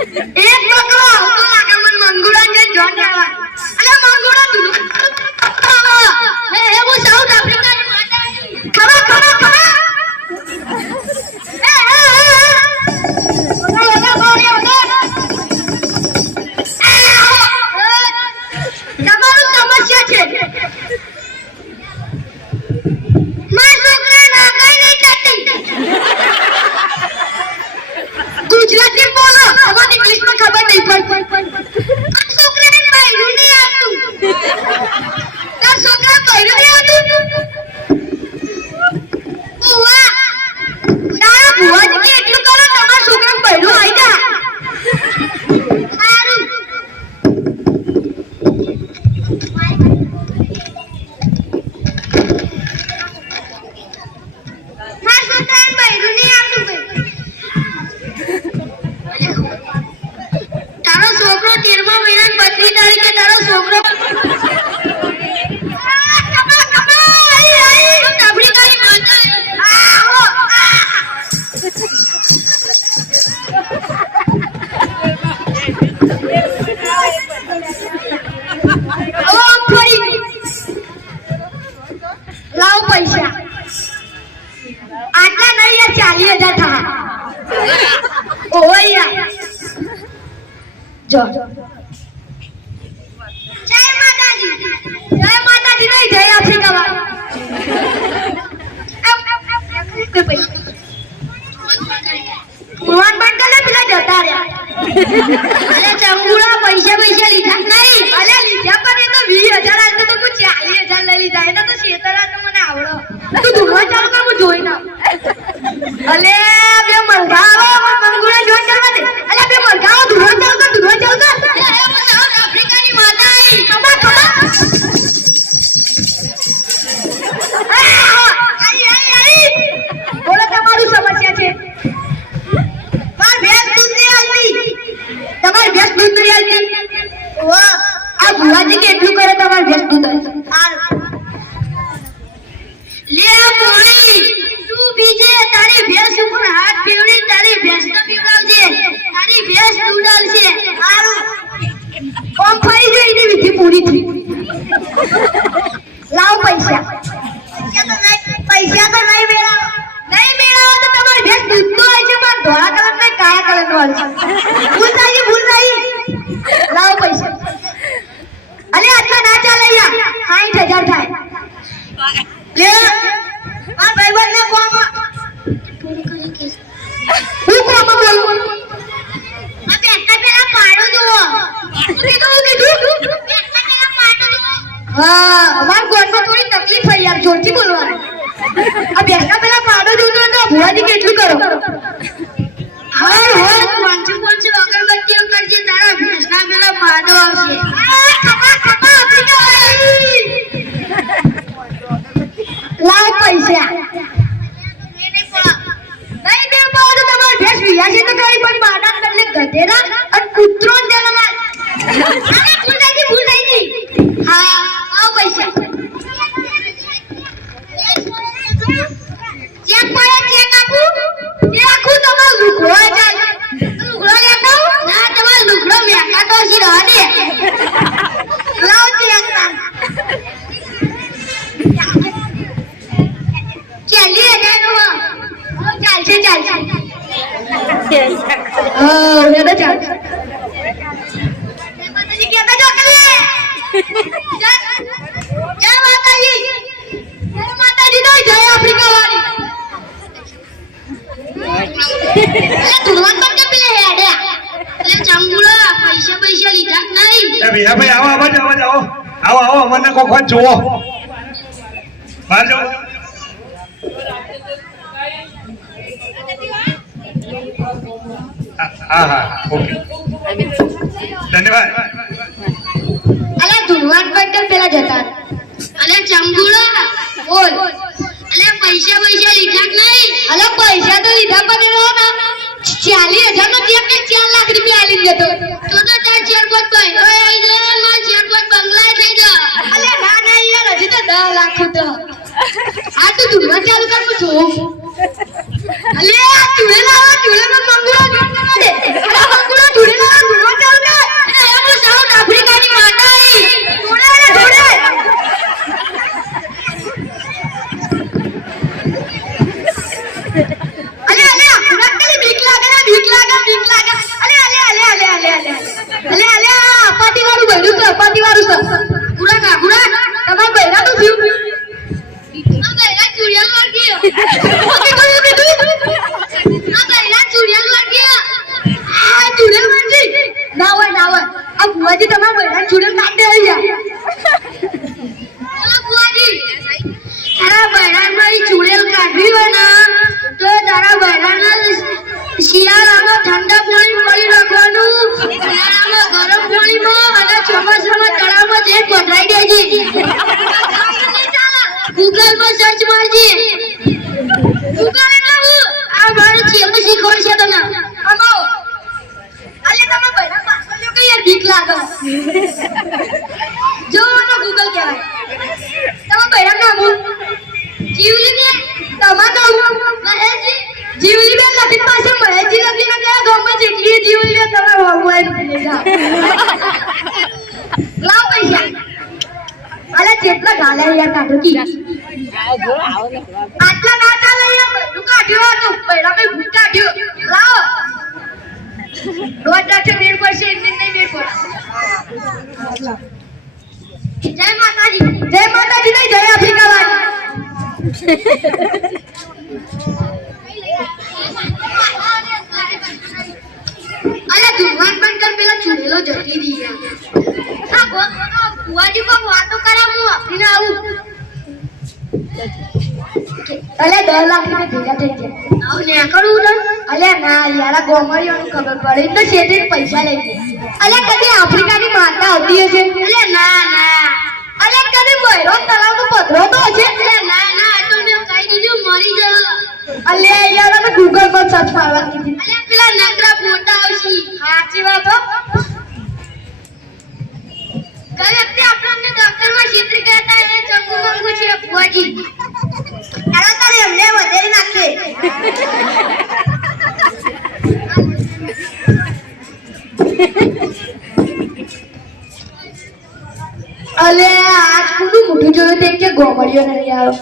એક બકરો આવતો લાગે મને મંગુડા જે જોન આવા અલે મંગુડા તું એ હું સાઉથ આફ્રિકાની માતા ખરા ખરા ખરા જો જય માતાજી નહીં જય આફ્રિકા વાળા પેલા જતા રહ્યા અરે ચંગુડા પૈસા લીધા નહીં અરે લીધા પણ એ તો 20,000 આવતો તો હું 40,000 લઈ લીધા એના તો શેતરા તો મને આવડો તું ધુવા ચાલુ કર હું જોઈ ના અલે બે મરઘાઓ મંગુડા જોઈ કરવા દે અલે બે મરઘાઓ ધુવા ચાલુ કર એ હું સાઉથ આફ્રિકાની માતા આઈ ખબર આઈ બોલો તમારું સમસ્યા છે તમારી ભેંસ દૂધ નહીં આલતી આ ભુવાજી કેટલું કરે તમારી ભેંસ દૂધ લે મોણી તું બીજે તારી ભેંસ ઉપર હાથ ફેરવી તારી ભેંસ ને પીવડાવજે તારી ભેંસ દૂધ આલશે સારું કોમ ફરી ગઈ ની વિધિ પૂરી થઈ લાવ પૈસા તો નહીં મેળાવો તો તમારી ભેંસ દૂધ તો આવશે પણ ધોળા કલર ને કાળા કલર નો આવશે ભૂલ થઈ લાવ પૈસા અલે આટલા ના ચાલે યાર 60,000 થાય લે આ ભાઈબંધ ને કોમ હું કોમ બોલું આ બેટા પેલા પાડો જુઓ કીધું બેટા પેલા પાડો જુઓ હા અમાર ગોળમાં થોડી તકલીફ થઈ યાર જોરથી બોલવાનું આ બેટા પેલા પાડો જુઓ તો ભુવાજી કેટલું કરો પાંચસો અગરબત્તીઓ કરજે તારા ભેંસના પેલા પાડો આવશે લાવ પૈસા નહીં દે પાડો તમારે ભેંસ વિયા છે તો કરી પણ પાડા તમને ગધેડા અને કૂતરો જ દેવા ભૂલ થઈ ગઈ હા આવ પૈસા ચેક આપું એ આખું તમારું લુગડો જાય લુગડો લેતો ના તમારો લુગડો વેકાતો છે રહા દે લાવ ચેક ચાલી નો ચાલશે એ તો ચાલશે માતાજી કેતા જો કરે જય માતાજી તો જય આફ્રિકા વાળી ધુરવાન પર કે પેલે હેડ્યા એટલે ચંગુડા પૈસા લીધા નહીં એ ભૈયા ભાઈ આવો મને કોક જોવો બહાર જાઓ હા ઓકે ધન્યવાદ અલે ધુરવાન પર કે પેલા જતા અલે ચંગુડા બોલ અલે પૈસા લીધા નહીં અલે પૈસા તો લીધા પણ એનો ના 40,000 નો ચેક ને 4 લાખ રૂપિયા આલી જતો તો તાર ચેરપોટ ભાઈ ઓય આઈ દે માર ચેરપોટ બંગલા થઈ જા અલે ના યાર હજી તો 10 લાખ તો આ તો ધુરવા ચાલુ કર હું જોઉં અલે આ ચૂલે માં મંગુડા જોડ કરવા દે અરે મંગુડા જોડે બીક લાગે. અલે અપાટી વાળું બન્યું છે, અપાટી વાળું છે. ગુડા કાગુડા તમાર બૈરા તો થયું. આ બૈરા ચુડિયાલ વાર ગયો. આ બૈરા ચુડિયાલ વાર ગયો. આ ચુડિયાલ વાર ગઈ. ના હોય. આ બુવાજી તમાર બૈરા ચુડિયાલ કાઢ દે અહીંયા. બુવાજી તારા બૈરામાં ચુડિયાલ કાઢવી હોય ને તો તારા બૈરાના શિયાળામાં ઠંડા પાણી પડી રાખવાનું, ઉનાળામાં ગરમ પાણીમાં અને ચોમાસામાં તળાવમાં જઈને પધરાઈ દેજે. ગૂગલ પર સર્ચ મારજે. ગૂગલ એટલે હું આ મારું ચેવું શીખવાડશે તને. અમાઓ અલે તમે બૈરા પાછળ જો કઈ બીક લાગે. જો ને ગૂગલ કહેવાય. તમે બૈરા નામ જીવલી ને તમાર નામ મહેશજી જીવલી બેન લખી પાસે મહેશજી લખીને ગયા ગામમાં જેટલી જીવલી તમે હોમવાય લઈ જાઓ. લાવ પૈસા. અલે જેટલા ગાલે યાર કાઢો કી. આટલા ના ચાલે યાર બધું કાઢ્યો તો પહેલા મેં ભૂત કાઢ્યો. લાવ. રોજ છે મેર પડશે એટલે નહીં મેર પડશે. જય માતાજી નહીં જય આફ્રિકા વાળી. અરે ધુમાન બંધ કર પેલા ચૂડેલો જતી રહી. આ બુવાજી પર વાતો કરા હું આપીને આવું. અલે 10 લાખ રૂપિયા ભેગા થઈ ગયા. આવ ને કરું ને. અલે ના યાર ગોમડીઓને ખબર પડે એટલે શેઠે પૈસા લઈ ગયા. અલે કદી આફ્રિકાની માતા આવતી હશે. અલે ના. અલે કદી બૈરો તળાવનો પથરો તો હશે. અલે ના તો મેં કહી દીધું મરી જવા. અલે યાર અમે ગૂગલ પર સર્ચ મારવા દીધી. અલે પેલા નકરા ફોટા આવશે. સાચી વાત હો. કઈ વખતે આપણને ડોક્ટરમાં છેતરી ગયા હતા એ ચંગુ મંગુ છે બુવાજી. અરે તારે એમને વધારી નાખે. અલે આજ કોનું મોઢું જોયું તે કે ગોમડીઓ નહીં આવ્યો.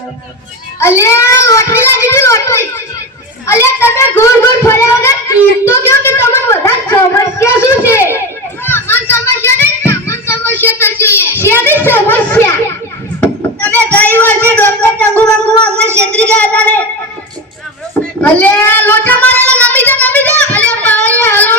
અલે લોટરી લાગી ગઈ લોટરી. અલે તમે ગોળ ફર્યા વગર તીર તો કહો કે તમને બધા સમસ્યા શું છે? અમન સમસ્યા નહીં અમન સમસ્યા થશે. શેની સમસ્યા? તમે ગઈ વર્ષે ડોક્ટર ચંગુ મંગુ અમને છેતરી ગયા હતા ને. અલે લોટા મારેલા નમી જા. અલે પાણી હાલો.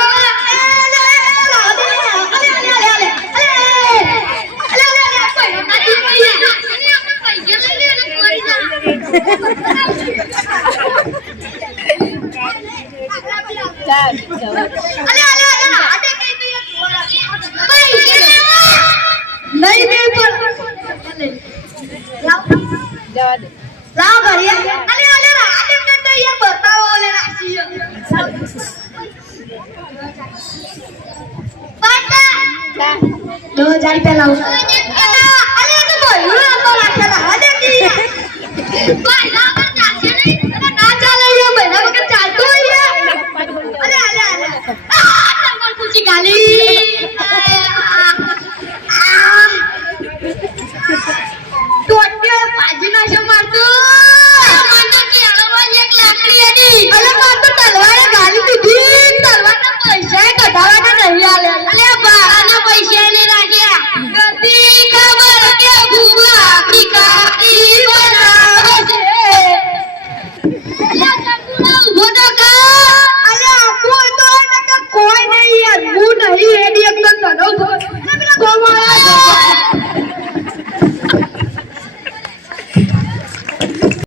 કોઈ નહીં યાર હું નહીં એની એકદમ તનો